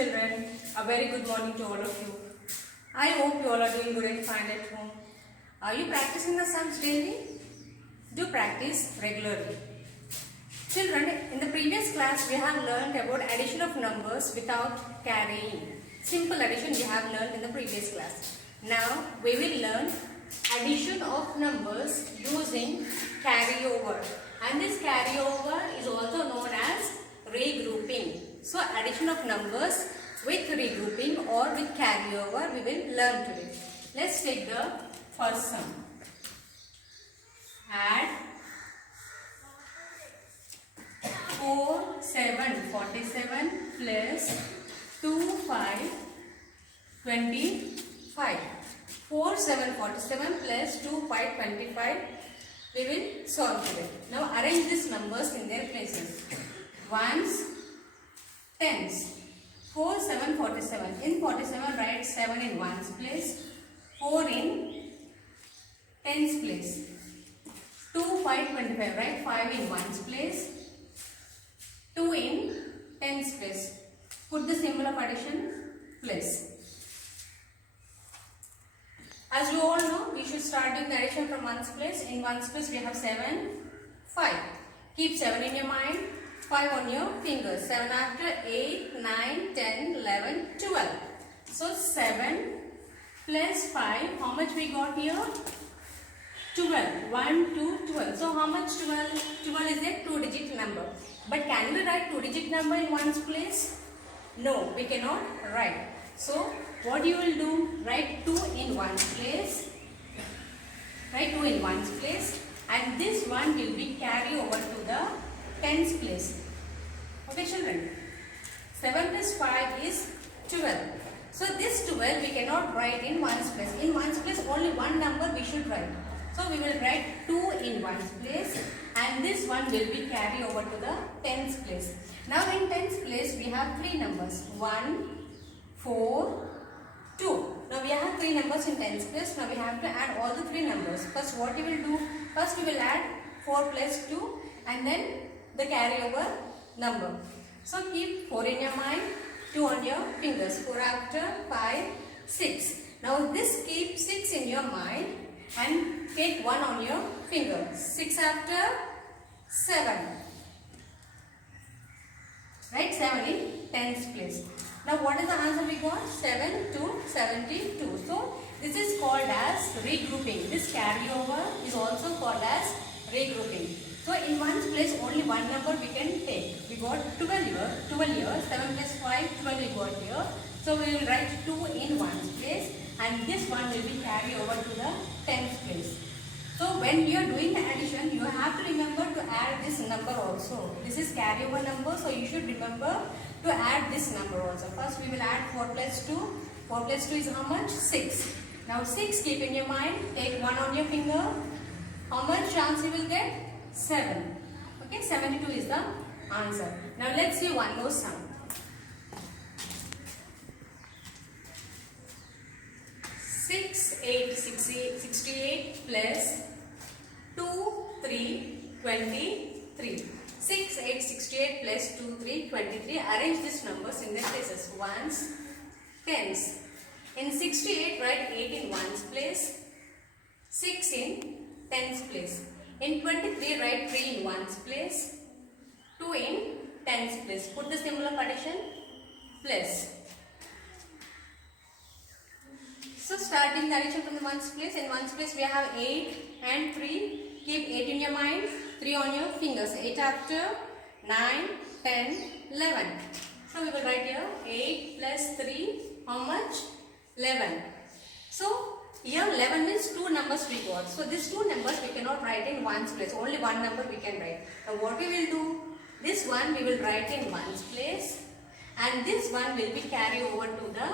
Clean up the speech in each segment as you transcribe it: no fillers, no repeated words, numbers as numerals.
children, a very good morning to all of you. I hope you all are doing good and fine at home. Are you practicing the sums daily? Do practice regularly. Children, in the previous class we have learned about addition of numbers without carrying. Simple addition we have learned in the previous class. Now we will learn addition of numbers using carryover. And this carryover is also known as regrouping. So addition of numbers with regrouping or with carryover we will learn today. Let's take the first sum. Add 4, 7, 47 plus 2, 5, 25. 4, 7, 47 plus 2, 5, 25. We will solve today. Now arrange these numbers in their places. Ones, tens. 4, 7, 47. In 47 write 7 in ones place. 4 in tens place. 2, 5, 25. Write 5 in ones place. 2 in tens place. Put the symbol of addition place. As you all know, we should start doing the addition from ones place. In ones place we have 7, 5. Keep 7 in your mind, 5 on your fingers. 7 after 8, 9, 10, 11, 12. So 7 plus 5, how much we got here? 12. 1, 2, 12. So how much 12? 12 is a 2-digit number. But can we write 2-digit number in ones place? No, we cannot write. So what you will do? Write 2 in ones place. Write 2 in ones place. And this one will be carried over to the tens place. Okay children? 7 plus 5 is 12. So this 12 we cannot write in ones place. In ones place only one number we should write. So we will write 2 in ones place and this one will be carried over to the tens place. Now in tens place we have 3 numbers. 1, 4, 2. Now we have 3 numbers in tens place. Now we have to add all the 3 numbers. First what we will do? First we will add 4 plus 2 and then the carryover number. So keep 4 in your mind, 2 on your fingers. 4 after 5, 6. Now this keep 6 in your mind and take 1 on your finger. 6 after 7. Right? 7 in tens place. Now what is the answer we got? 7 to 72. So this is called as regrouping. This carryover is also called as regrouping. So in ones place only one number we can take. We got 12 here. 7 plus 5, 12 we got here. So we will write 2 in ones place and this one will be carried over to the tens place. So when you are doing the addition, you have to remember to add this number also. This is carryover number, so you should remember to add this number also. First we will add 4 plus 2. 4 plus 2 is how much? 6. Now 6 keep in your mind. Take 1 on your finger. How much chance you will get? 7. Okay, 72 is the answer. Now let's see one more sum. 6, 8, 68 plus 2, 3, 23. 6, 8, 68 plus 2, 3, 23. Arrange these numbers in their places. Ones, tens. In 68, write 8 in ones place, 6 in tens place. In 23, write 3 in ones place, 2 in tens place. Put the symbol of addition, plus. So starting the addition from the ones place. In ones place we have 8 and 3. Keep 8 in your mind, 3 on your fingers. 8 after 9, 10, 11. So we will write here 8 plus 3, how much? 11. So here 11 means 2 numbers we got. So these 2 numbers we cannot write in ones place. Only one number we can write. Now what we will do? This one we will write in ones place and this one will be carried over to the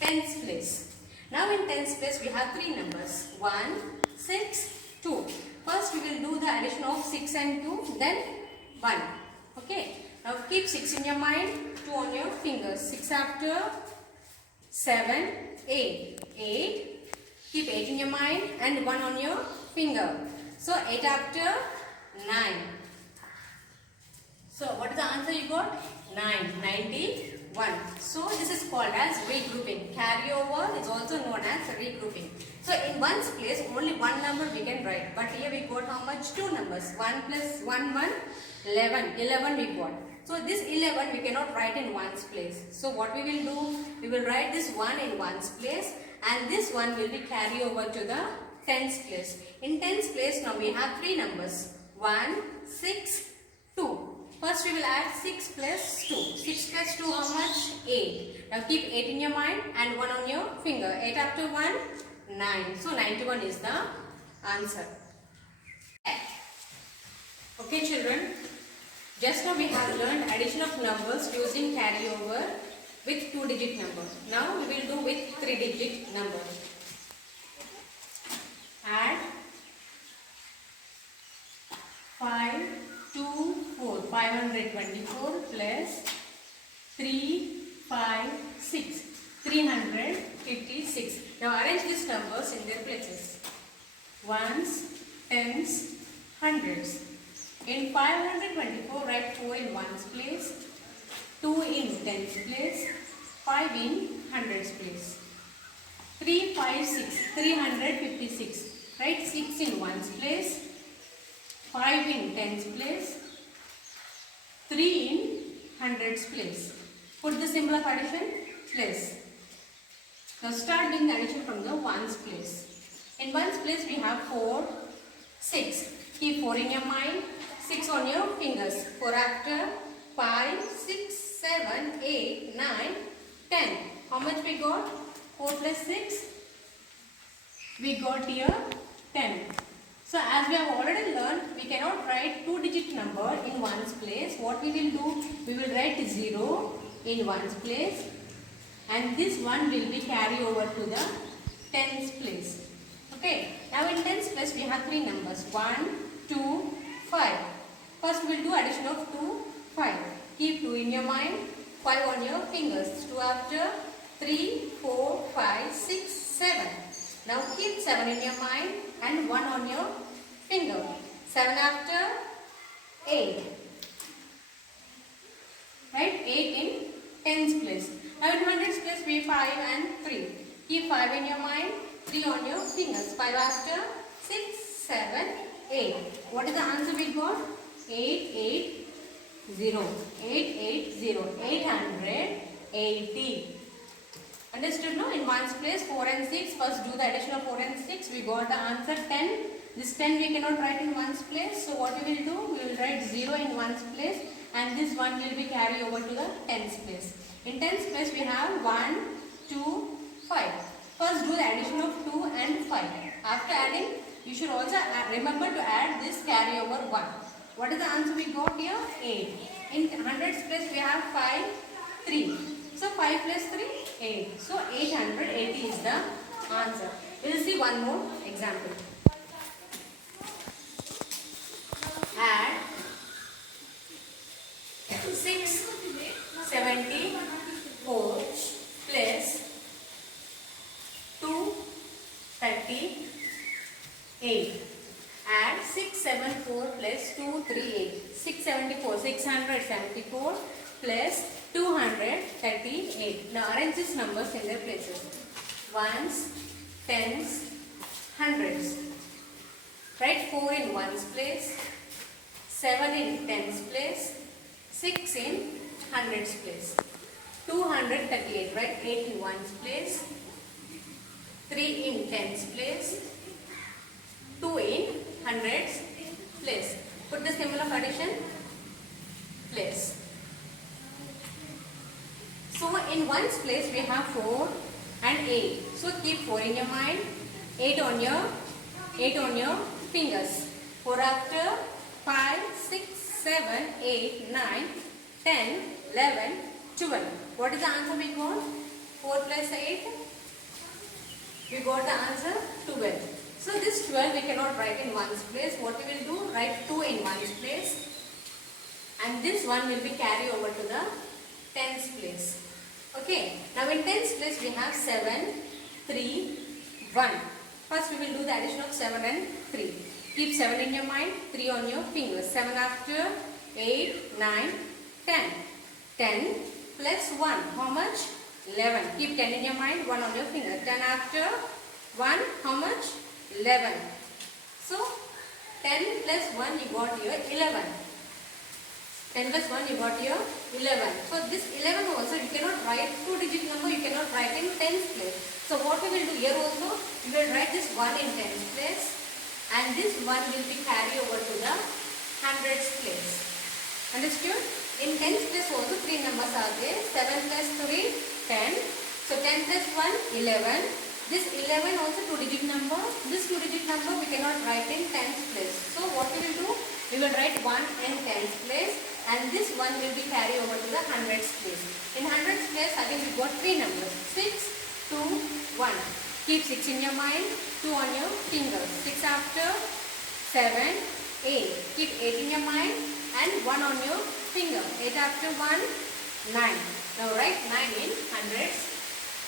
tens place. Now in tens place we have 3 numbers. 1, 6, 2. First we will do the addition of 6 and 2, then 1. Okay. Now keep 6 in your mind, 2 on your fingers. 6 after 7, 8. 8. Keep 8 in your mind and 1 on your finger. So 8 after 9. So what is the answer you got? 9. 99. 1. So this is called as regrouping. Carryover is also known as regrouping. So in ones place only one number we can write. But here we got how much? Two numbers. 1 plus 1, 1, 11. 11 we got. So this 11 we cannot write in ones place. So what we will do? We will write this 1 in ones place, and this one will be carry over to the tens place. In tens place now we have three numbers. 1, 6, 2. First we will add 6 plus 2. 6 plus 2 how much? 8. Now keep 8 in your mind and 1 on your finger. 8 after 1, 9. So 91 is the answer. Okay children, just now we have learned addition of numbers using carryover with 2-digit number. Now we will do with 3-digit number. Add 5, 2, 4. 524 plus 3, 5, 6. 356. Now arrange these numbers in their places. Ones, tens, hundreds. In 524 write 4 in ones place, 2 in tens place, 5 in hundreds place. 3, 5, 6. 356. Write 6 in ones place, 5 in tens place, 3 in hundreds place. Put the symbol of addition place. Now start doing the addition from the ones place. In ones place we have 4, 6. Keep 4 in your mind, 6 on your fingers. 4 after 5, 6, 7, 8, 9, 10. How much we got? 4 plus 6. We got here 10. So as we have already learned, we cannot write 2-digit number in ones place. What we will do? We will write 0 in ones place, and this one will be carry over to the tens place. Okay. Now in tens place we have 3 numbers. 1, 2, 5. First we will do addition of 2, 5. Keep 2 in your mind, 5 on your fingers. 2 after 3, 4, 5, 6, 7. Now keep 7 in your mind and 1 on your finger. 7 after 8. Right? 8 in tens place. Now in hundreds place we have 5 and 3. Keep 5 in your mind, 3 on your fingers. 5 after 6, 7, 8. What is the answer we got? 880. 880. 880. Understood no? In ones place 4 and 6. First do the addition of 4 and 6. We got the answer 10. This 10 we cannot write in ones place. So what we will do? We will write 0 in ones place, and this one will be carry over to the tens place. In tens place we have 1, 2, 5. First do the addition of 2 and 5. After adding, you should also remember to add this carry over 1. What is the answer we got here? 8. In hundreds place we have 5, 3. So 5 plus 3, 8. So 880 is the answer. We will see one more example. Add 674 plus 238. Add 674 plus 238. 674, 674 plus 238. Now arrange these numbers in their places. Ones, tens, hundreds. Write 4 in ones place, 7 in tens place, 6 in hundreds place. 238. Write 8 in ones place, 3 in tens place, 2 in hundreds place. Put the symbol of addition place. So in ones place we have 4 and 8. So keep 4 in your mind, 8 on your fingers. 4 after 5, 6, 7, 8, 9, 10, 11, 12. What is the answer we got? 4 plus 8. We got the answer 12. So this 12 we cannot write in ones place. What we will do? Write 2 in ones place, and this one will be carry over to the tens place. Okay. Now in tens place we have 7, 3, 1. First we will do the addition of 7 and 3. Keep 7 in your mind, 3 on your fingers. 7 after 8, 9, 10. 10, plus 1. How much? 11. Keep 10 in your mind, 1 on your finger. 10 after 1, how much? 11. So 10 plus 1 you got here 11. 10 plus 1 you got here 11. So this 11 also you cannot write 2-digit number, you cannot write in tens place. So what we will do here also, we will write this 1 in tens place and this 1 will be carried over to the hundreds place. Understood? In tens place also 3 numbers are there. 7 plus 3, 10. So 10 plus 1, 11. This 11 also 2-digit number. This 2-digit number we cannot write in tens place. So what we will do? We will write 1 in tens place and this 1 will be carried over to the hundreds place. In hundreds place again we got 3 numbers. 6, 2, 1. Keep 6 in your mind, 2 on your fingers. 6 after 7, 8. Keep 8 in your mind and 1 on your finger. 8 after 1, 9. Now write 9 in hundreds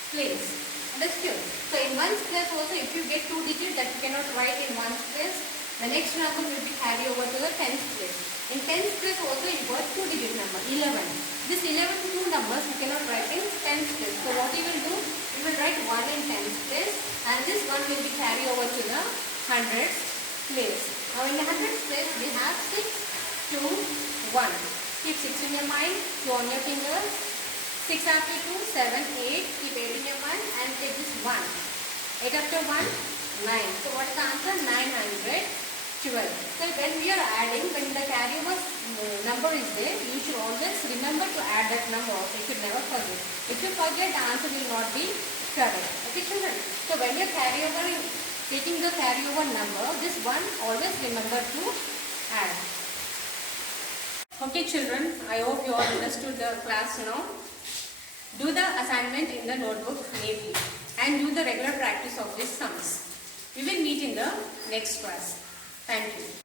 place. Understood? So in ones place also if you get 2 digits that you cannot write in ones place, the next number will be carried over to the tens place. In tens place also you got 2-digit number 11. This 11 2 numbers you cannot write in tens place. So what you will do? You will write 1 in tens place and this 1 will be carried over to the hundreds place. Now in the hundreds place we have 6, 2, 1. Keep 6 in your mind, 2 on your fingers. 6 after 2, 7, 8. Keep 8 in your mind and take this 1. 8 after 1, 9. So what is the answer? 912. So when we are adding, when the carryover number is there, you should always remember to add that number also. You should never forget. If you forget, the answer will not be correct. Okay children? So when you are taking the carryover number, this one always remember to add. Okay children, I hope you all understood the class now. Do the assignment in the notebook neatly and do the regular practice of these sums. We will meet in the next class. Thank you.